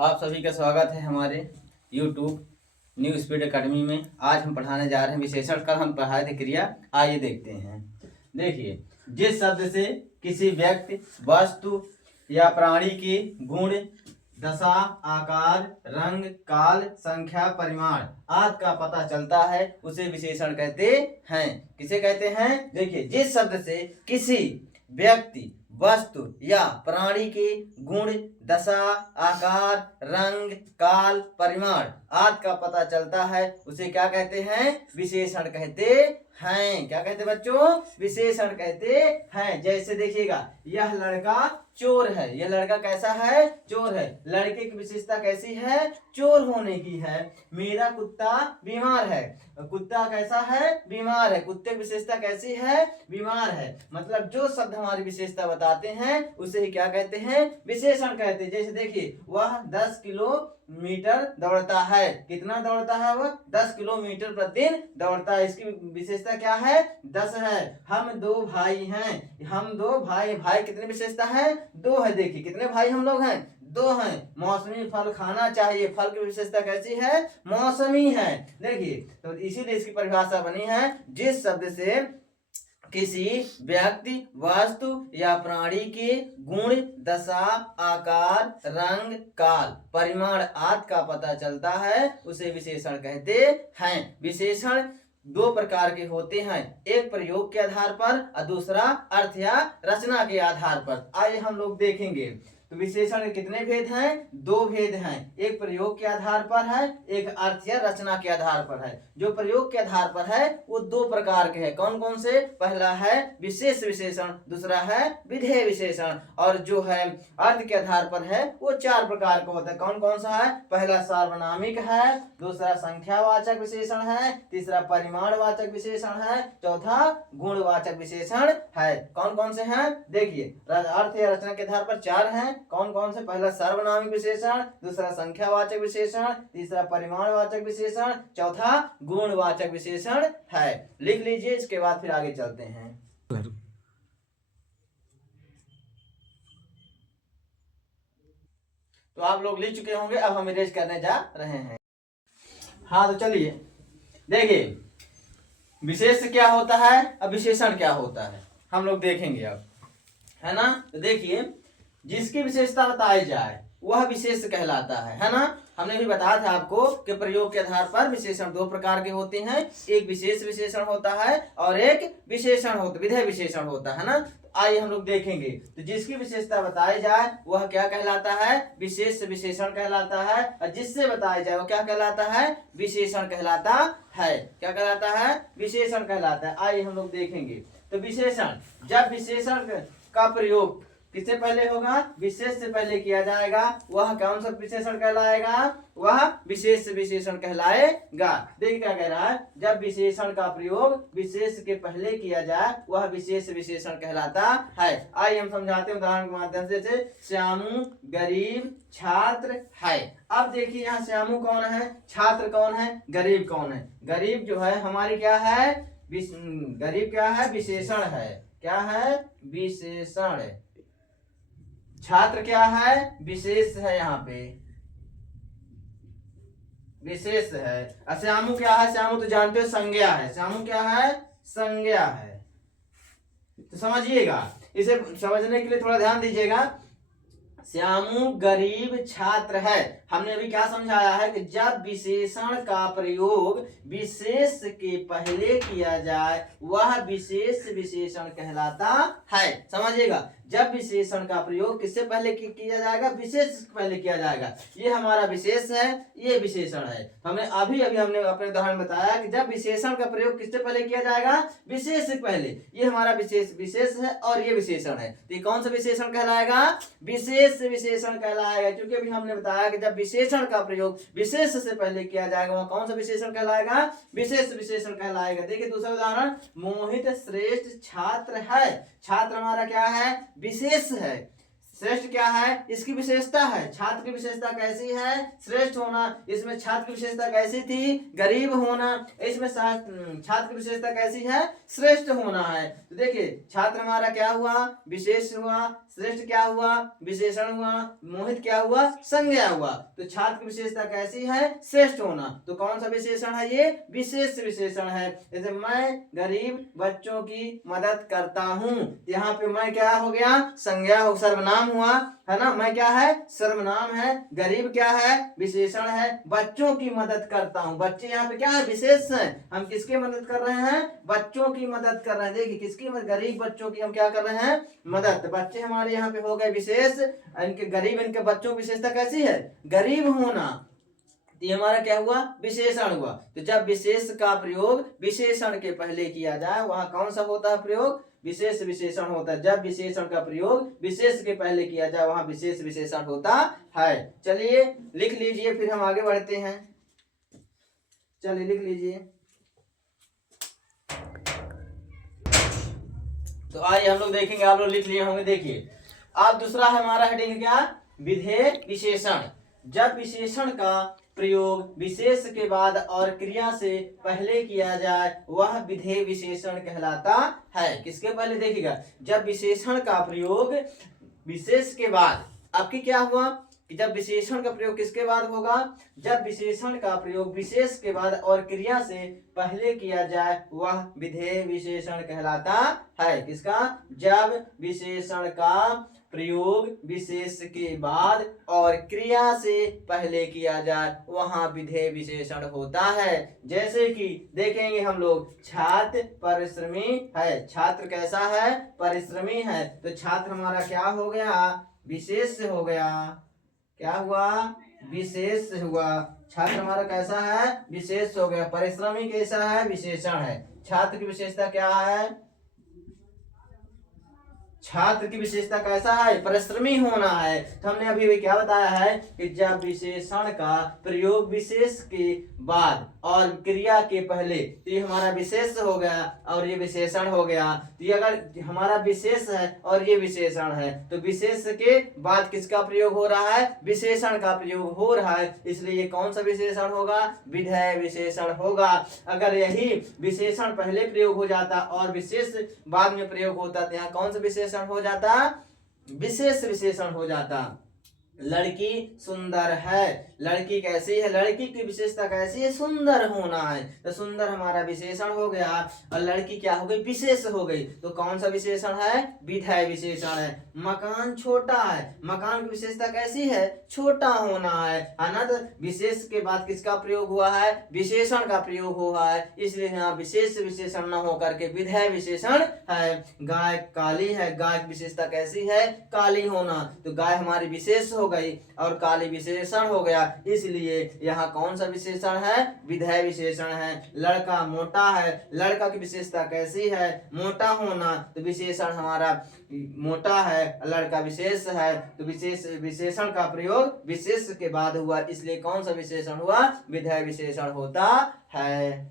आप सभी का स्वागत है हमारे YouTube न्यू स्पीड एकेडमी में। आज हम पढ़ाने जा रहे हैं विशेषण। कल हम पढ़ाए थे क्रिया, आइए देखते हैं। देखिए, जिस शब्द से किसी व्यक्ति, वस्तु या प्राणी के गुण, दशा, आकार, रंग, काल, संख्या, परिमाण आदि का पता चलता है उसे विशेषण कहते हैं। किसे कहते हैं? देखिए, जिस शब्द से किसी व्यक्ति, वस्तु या प्राणी के गुण, दशा, आकार, रंग, काल, परिमाण आदि का पता चलता है उसे क्या कहते हैं? विशेषण कहते हैं। क्या कहते बच्चों? विशेषण कहते हैं। जैसे देखिएगा, यह लड़का चोर है। यह लड़का कैसा है? चोर है। लड़के की विशेषता कैसी है? चोर होने की है। मेरा कुत्ता बीमार है। कुत्ता कैसा है? बीमार है। कुत्ते की विशेषता कैसी है? बीमार है। मतलब जो शब्द हमारी विशेषता बताते हैं उसे ही क्या कहते हैं? विशेषण कहते हैं। जैसे देखिए, वह 10 किलोमीटर दौड़ता है। कितना दौड़ता है? वह 10 किलोमीटर प्रतिदिन दौड़ता है। इसकी विशेषता क्या है? 10 है। हम दो भाई हैं। हम दो भाई। भाई कितनी विशेषता है? 2 है। देखिए, कितने भाई हम लोग हैं? 2 हैं। मौसमी फल खाना चाहिए। फल की विशेषता कैसी है? मौसमी है। देखिए, तो इसीलिए इसकी परिभाषा बनी है, जिस शब्द से किसी व्यक्ति, वस्तु या प्राणी के गुण, दशा, आकार, रंग, काल, परिमाण आदि का पता चलता है उसे विशेषण कहते हैं। विशेषण 2 प्रकार के होते हैं, एक प्रयोग के आधार पर और दूसरा अर्थ या रचना के आधार पर। आइए हम लोग देखेंगे। तो विशेषण के कितने भेद हैं? 2 भेद हैं। एक प्रयोग के आधार पर है, एक अर्थ या रचना के आधार पर है। जो प्रयोग के आधार पर है वो 2 प्रकार के हैं। कौन कौन से? पहला है विशेष विशेषण, दूसरा है विधेय विशेषण। और जो है अर्थ के आधार पर है वो 4 प्रकार का होता है। कौन कौन सा है? पहला सार्वनामिक है, दूसरा संख्यावाचक विशेषण है, तीसरा परिमाणवाचक विशेषण है, चौथा गुणवाचक विशेषण है। कौन कौन से हैं? देखिए, अर्थ या रचना के आधार पर 4 हैं। कौन कौन से? पहला सार्वनामिक विशेषण, दूसरा संख्यावाचक विशेषण, तीसरा परिमाणवाचक विशेषण, चौथा गुणवाचक विशेषण है। लिख लीजिए, इसके बाद फिर आगे चलते हैं। तो आप लोग लिख चुके होंगे, अब हम इरेज करने जा रहे हैं। हाँ, तो चलिए देखिए, विशेष क्या होता है, अब विशेषण क्या होता है हम लोग देखेंगे अब, है ना। तो देखिए, जिसकी विशेषता बताई जाए वह विशेष कहलाता है ना। हमने भी बताया था आपको कि प्रयोग के आधार पर विशेषण 2 प्रकार के होते हैं, एक विशेष विशेषण होता है और एक विशेषण होता, विधेय विशेषण होता है ना। तो आइए हम लोग देखेंगे। तो जिसकी विशेषता बताई जाए वह क्या कहलाता है? विशेष विशेषण कहलाता है। और जिससे बताया जाए वो क्या कहलाता है? विशेषण कहलाता है। क्या कहलाता है? विशेषण कहलाता है। आइए हम लोग देखेंगे। तो विशेषण, जब विशेषण का प्रयोग किससे पहले होगा? विशेष से पहले किया जाएगा, वह कौन सा विशेषण कहलाएगा? वह विशेष विशेषण कहलाएगा। देखिए क्या कह रहा है, जब विशेषण का प्रयोग विशेष के पहले किया जाए वह विशेष विशेषण कहलाता है। आइए हम समझाते हैं उदाहरण के माध्यम से। श्यामू गरीब छात्र है। अब देखिए, यहाँ श्यामू कौन है, छात्र कौन है, गरीब कौन है? गरीब जो है हमारी क्या है? गरीब क्या है? विशेषण है। क्या है? विशेषण। छात्र क्या है? विशेष है। यहाँ पे विशेष है। श्यामू क्या है? श्यामू तो जानते हो संज्ञा है। श्यामू क्या है? संज्ञा है। तो समझिएगा, इसे समझने के लिए थोड़ा ध्यान दीजिएगा। श्यामू गरीब छात्र है। हमने अभी क्या समझाया है कि जब विशेषण का प्रयोग विशेष के पहले किया जाए वह विशेष विशेषण कहलाता है। समझिएगा, जब विशेषण का प्रयोग किससे पहले किया जाएगा? विशेष से पहले किया जाएगा। ये हमारा विशेष है, ये विशेषण है। हमने अभी हमने अपने उदाहरण बताया कि जब विशेषण का प्रयोग किससे पहले किया जाएगा? विशेष से पहले। ये हमारा विशेष है और ये विशेषण है। तो ये कौन सा विशेषण कहलाएगा? विशेष विशेषण कहलाएगा। क्योंकि अभी हमने बताया कि जब विशेषण का प्रयोग विशेष से पहले किया जाएगा वह कौन सा विशेषण कहलाएगा? विशेष विशेषण कहलाएगा। देखिए दूसरा उदाहरण, मोहित श्रेष्ठ छात्र है। छात्र हमारा क्या है? विशेष है। श्रेष्ठ क्या है? इसकी विशेषता है। छात्र की विशेषता कैसी है? श्रेष्ठ होना। इसमें छात्र की विशेषता कैसी थी? गरीब होना। इसमें छात्र की विशेषता कैसी है? श्रेष्ठ होना है। तो देखिए, छात्र हमारा क्या हुआ? विशेष हुआ। श्रेष्ठ क्या हुआ, विशेषण हुआ, मोहित क्या हुआ, संज्ञा हुआ। तो छात्र की विशेषता कैसी है, श्रेष्ठ होना। तो कौन सा विशेषण है, ये विशेष विशेषण है। जैसे मैं गरीब बच्चों की मदद करता हूँ, यहाँ पे मैं क्या हो गया, संज्ञा हो, सर्वनाम हुआ, है ना। मैं क्या है, सर्वनाम है। गरीब क्या है, विशेषण है। बच्चों की मदद करता हूँ, बच्चे यहाँ पे क्या है, विशेष है। हम किसकी मदद कर रहे हैं, बच्चों की मदद कर रहे हैं। देखिए किसकी मदद, गरीब बच्चों की हम क्या कर रहे हैं, मदद। बच्चे हमारे यहाँ पे हो गए विशेष, इनके गरीब, इनके बच्चों की विशेषता कैसी है, गरीब होना। ये हमारा क्या हुआ, विशेषण हुआ। तो जब विशेष का प्रयोग विशेषण के पहले किया जाए, वहां कौन सा होता है प्रयोग, विशेष विशेषण होता है। जब विशेषण का प्रयोग विशेष के पहले किया जाए, वहां विशेष विशेषण होता है। चलिए लिख लीजिए, फिर हम आगे बढ़ते हैं। चलिए लिख लीजिए। तो आइए हम लोग देखेंगे, आप लोग लिख लिए होंगे। देखिए अब दूसरा है हमारा हेडिंग क्या, विधेय विशेषण। जब विशेषण का प्रयोग विशेष के बाद और क्रिया से पहले किया जाए, वह विधेय विशेषण कहलाता है। किसके पहले, देखिएगा, जब विशेषण का प्रयोग विशेष के बाद, आपकी क्या हुआ कि जब विशेषण का प्रयोग किसके बाद होगा, जब विशेषण का प्रयोग विशेष के बाद और क्रिया से पहले किया जाए, वह विधेय विशेषण कहलाता है। किसका, जब विशेषण का प्रयोग विशेष के बाद और क्रिया से पहले किया जाए, वहां विधेय विशेषण होता है। जैसे कि देखेंगे हम लोग, छात्र परिश्रमी है। छात्र कैसा है, परिश्रमी है। तो छात्र हमारा क्या हो गया, विशेष हो गया। क्या हुआ, विशेष हुआ। छात्र हमारा कैसा है, विशेष हो गया। परिश्रमी कैसा है, विशेषण है। छात्र की विशेषता क्या है, छात्र की विशेषता कैसा है, परिश्रमी होना है। तो हमने अभी क्या बताया है कि जब विशेषण का प्रयोग विशेष के बाद और क्रिया के पहले, तो ये हमारा विशेष हो गया और ये विशेषण हो गया। तो ये अगर हमारा विशेष है और ये विशेषण है, तो विशेष के बाद किसका प्रयोग हो रहा है, विशेषण का प्रयोग हो रहा है। इसलिए ये कौन सा विशेषण होगा, विधेय विशेषण होगा। अगर यही विशेषण पहले प्रयोग हो जाता और विशेष बाद में प्रयोग होता, तो यहाँ कौन सा विशेषण हो जाता, विशेष विशेषण हो जाता। लड़की सुंदर है। लड़की कैसी है, लड़की की विशेषता कैसी है, सुंदर होना है। तो सुंदर हमारा विशेषण हो गया और लड़की क्या हो गई, विशेष हो गई। तो कौन सा विशेषण है, विधेय विशेषण है। मकान छोटा है। मकान की विशेषता कैसी है, छोटा होना है ना। तो विशेष के बाद किसका प्रयोग हुआ है, विशेषण का प्रयोग हुआ है, इसलिए यहाँ विशेष विशेषण न होकर के विधेय विशेषण है। गाय काली है। गाय की विशेषता कैसी है, काली होना। तो गाय हमारी विशेष हो गई और काली विशेषण हो गया, इसलिए यहाँ कौन सा विशेषण है, विधेय विशेषण है। लड़का मोटा है। लड़का की विशेषता कैसी है, मोटा होना। तो विशेषण हमारा मोटा है, लड़का विशेष है। तो विशेष विशेषण का प्रयोग विशेष के बाद हुआ, इसलिए कौन सा विशेषण हुआ, विधेय विशेषण होता है।